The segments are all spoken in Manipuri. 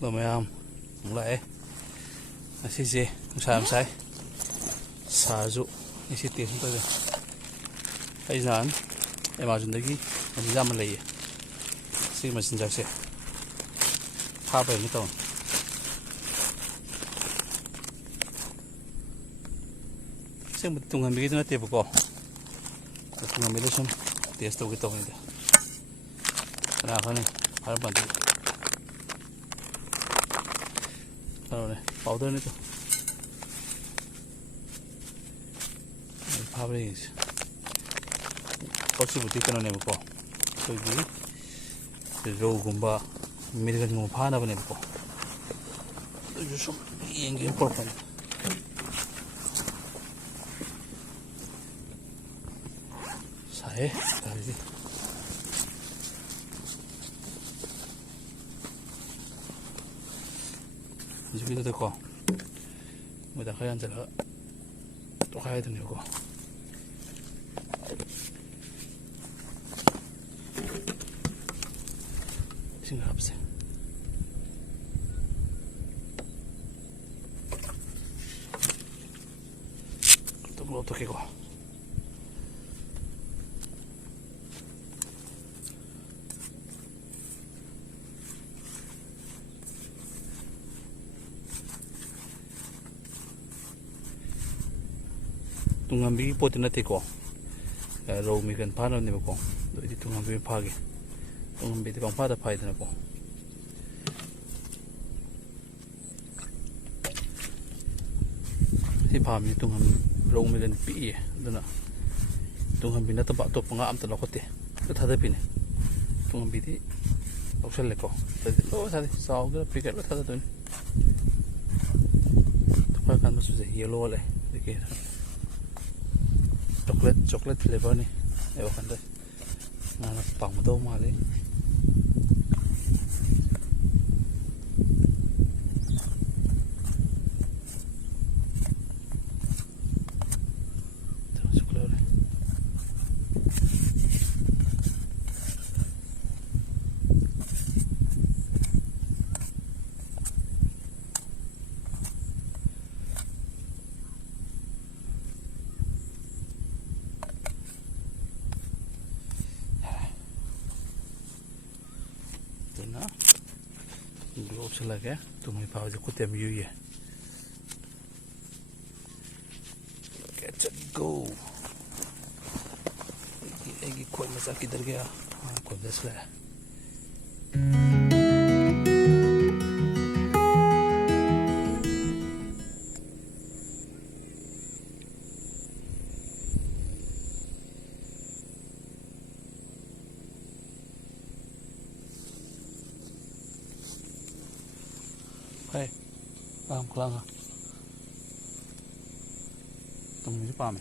Rồi mày lại Asi je Sam sai Sarzu Isi tia chúng tôi rồi Hay dàn Em áo chúng tôi ghi Anh ra mà lấy Xin mà xin chào xe Phá bởi cái tồn Xin một tung hàm bí cái nó tiệp vào tung hàm bí nó xong Test tôi cái tồn này Cái nào khó này Phá bản thân Rồi này Powder này thôi Phá bởi possibility kano ne ko so gi ro gumba mirgan mo phana bane ko so ju so yeng important sai tadi ju bi to ko mo da khayan jala to khaya de ne ko 생각합세. 또 뭐 어떻게 고? 둥암비 포트나 테고. 로미 간 파는 데 먹고. 또 이제 둥암비 파게. 둥암비 데 방파다 파야 되나 고. 이 밤이 둥암 로미 간 삐에. 누나. 둥암비 나 또 또 방아 암도 놓고대. 또 다다비네. 둥암비 디 옥살레 고. 또 사디 사오가 피게로 다다더니. 또 kan masuk je yellow le. Dikit. Chocolate flavor ni. Ewa kan deh. Nah, pang mo daw mali. Na globe se lage tumai pau je kutem yu ye get it go egi koi masa kidhar gaya koi das la Hey, kelang ha. Tunggu ni pam.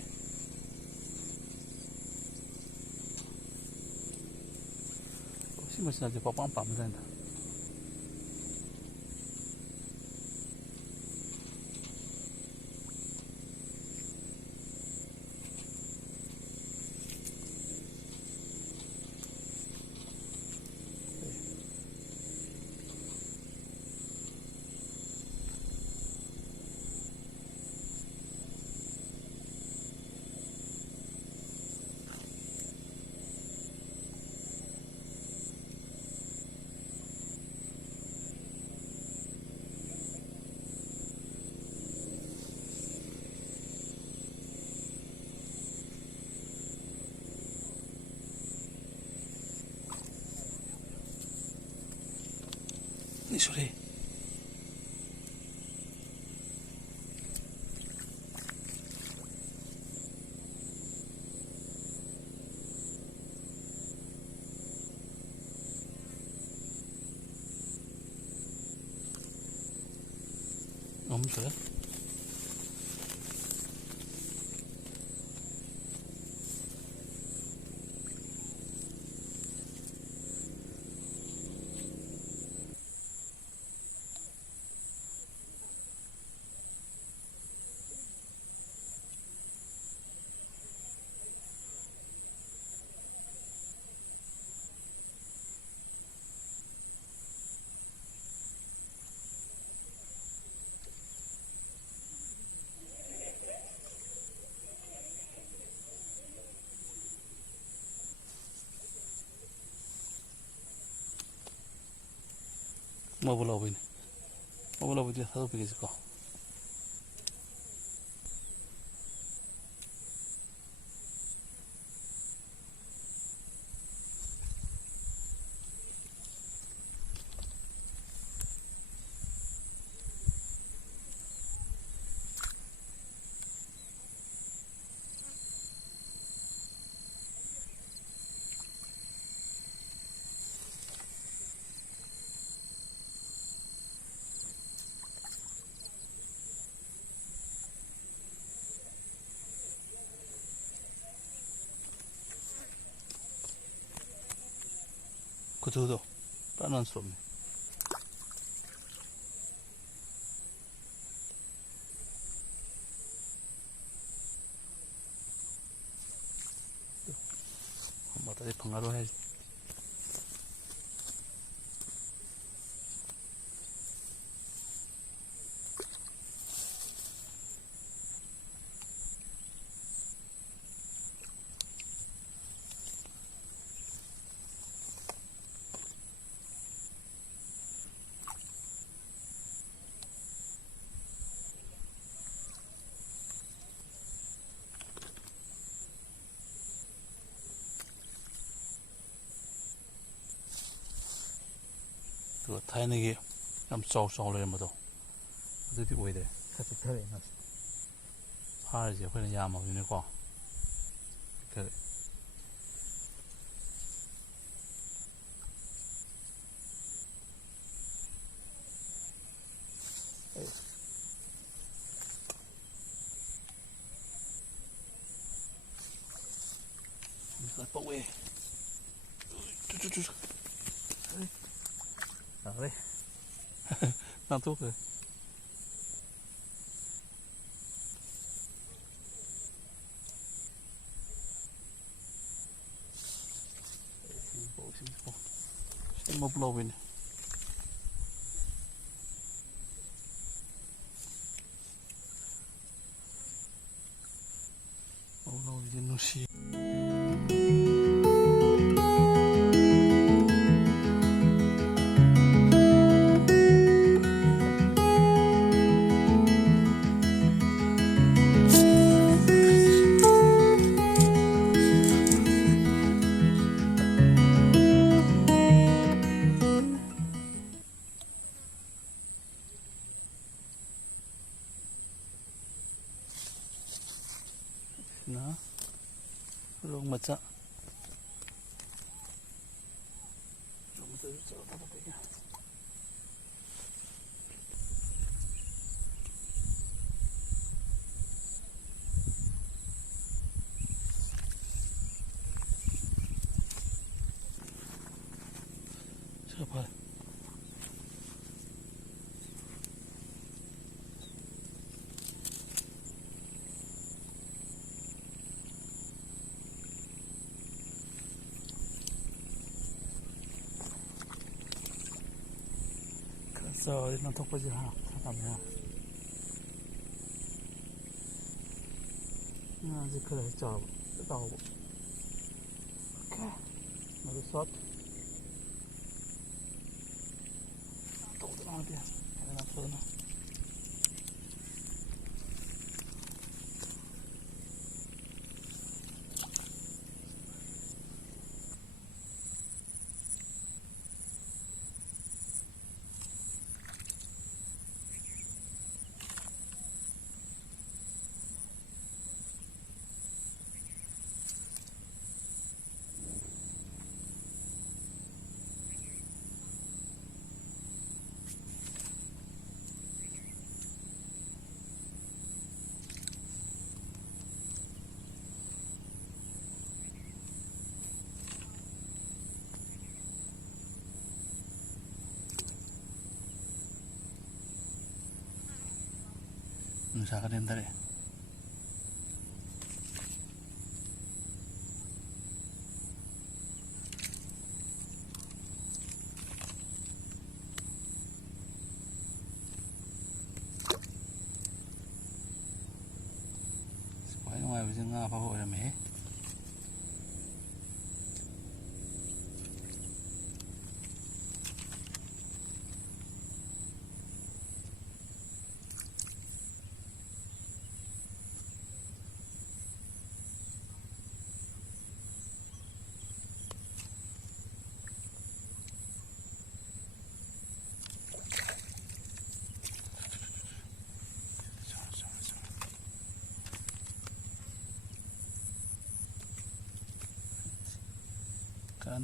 Si masih ada pam macam tu. Ni sorry. Betul. ꯃꯕꯨ ꯂꯧꯕꯩꯅꯤ ꯃꯕꯨ ꯂꯧꯕꯩꯗꯤ ꯊꯥꯗꯣꯛꯄꯤꯒꯦꯁꯤꯀꯣ kutudo para non some mata de pangaro hai 또 타이너기 좀 쩌우쩌우 이러면도 어디 오이래 같이 털에 놨어 파르지 그냥 야먹이네 거 그래 Bốc về chút đấy làm thuốc rồi xem một lô bên một lô bên nó xì nó luôn mật á apa rồi nó thúc bây giờ ha làm nha nó chỉ cứ chờ đầu ok nó được sót tổ nó đi cái làm thôi nó nusakan ntar ya supaya ngoài bisa ngapa kok ya meh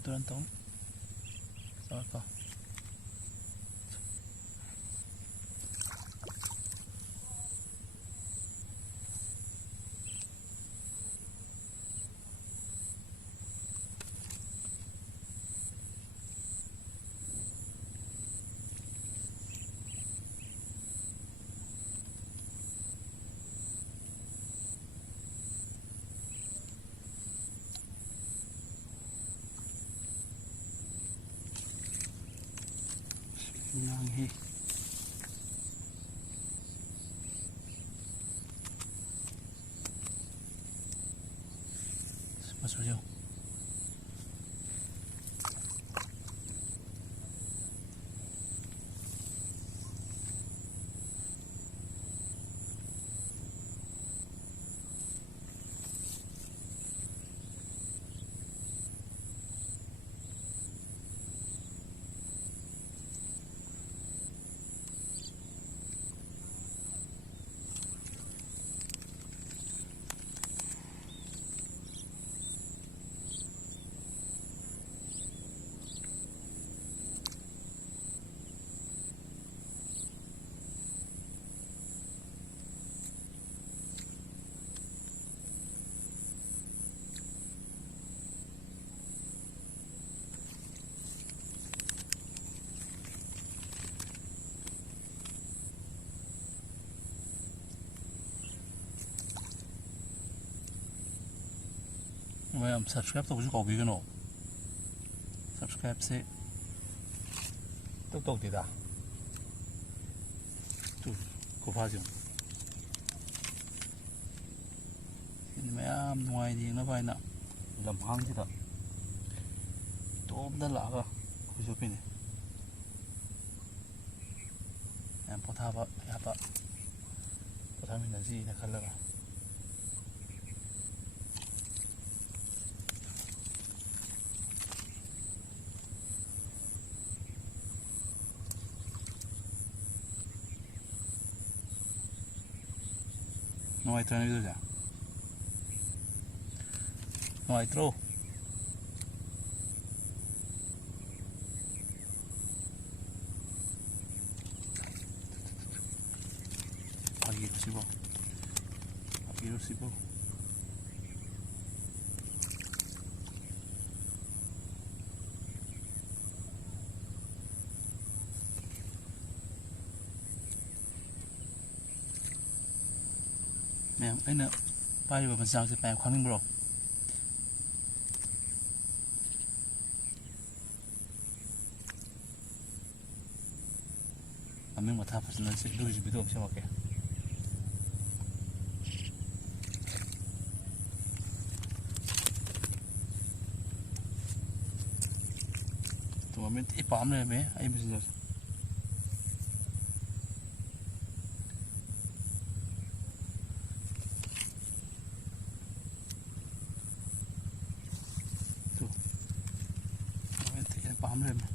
turan tong apa Nanghi masuk jauh. Mày subscribe tôi cũng có cái nó subscribe sẽ tốt thì đã tu có phát triển mày ngoài thì nó phải nè làm hăng chứ thật tốt rất là cơ cái chỗ này em có thà vậy ya vậy có thà mình là gì là khăn lợn Ngoài trâu này rồi à? Ngoài trâu. Pagi tu sibuk. Pagi tu sibuk. Nè, ấy nữa, bay vào phần sau sẽ phải khoan bro. Mình mà tháp nó sẽ đôi chút bidon xem ok. Tụi mình ít bám này mấy, ai bây giờ. Bám lên mà.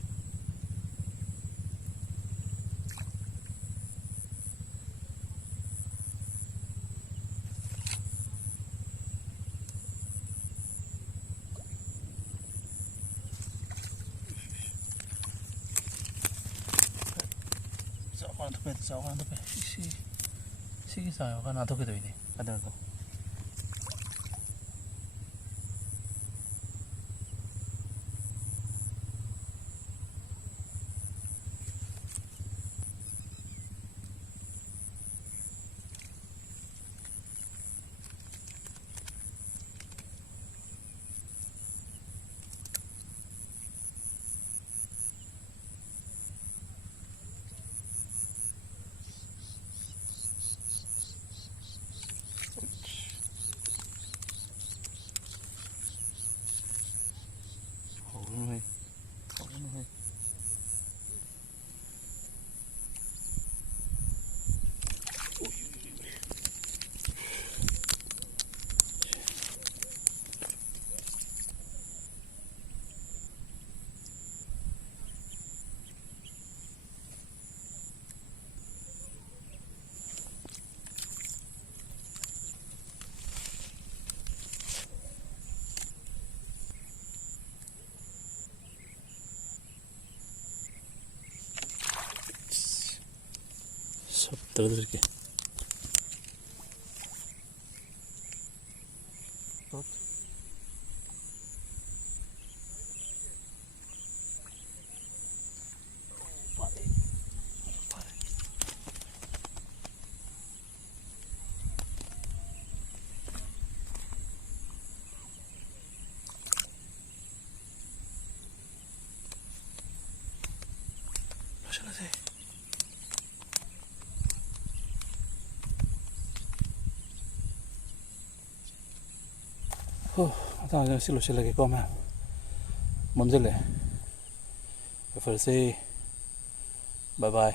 Sao con thôi, xí sao con nào thôi cái đấy đi, cái đó thôi. ꯁꯞꯇꯔꯗꯨꯁꯨ ꯃꯇꯥꯡꯁꯤꯗ ꯁꯤ ꯂꯣꯏꯁꯤꯜꯂꯒꯦꯀꯣ ꯃꯌꯥꯝ ꯃꯝꯁꯤꯜꯂꯛꯑꯦ ꯐꯔꯁꯦ ꯕꯥꯏ ꯕꯥꯏ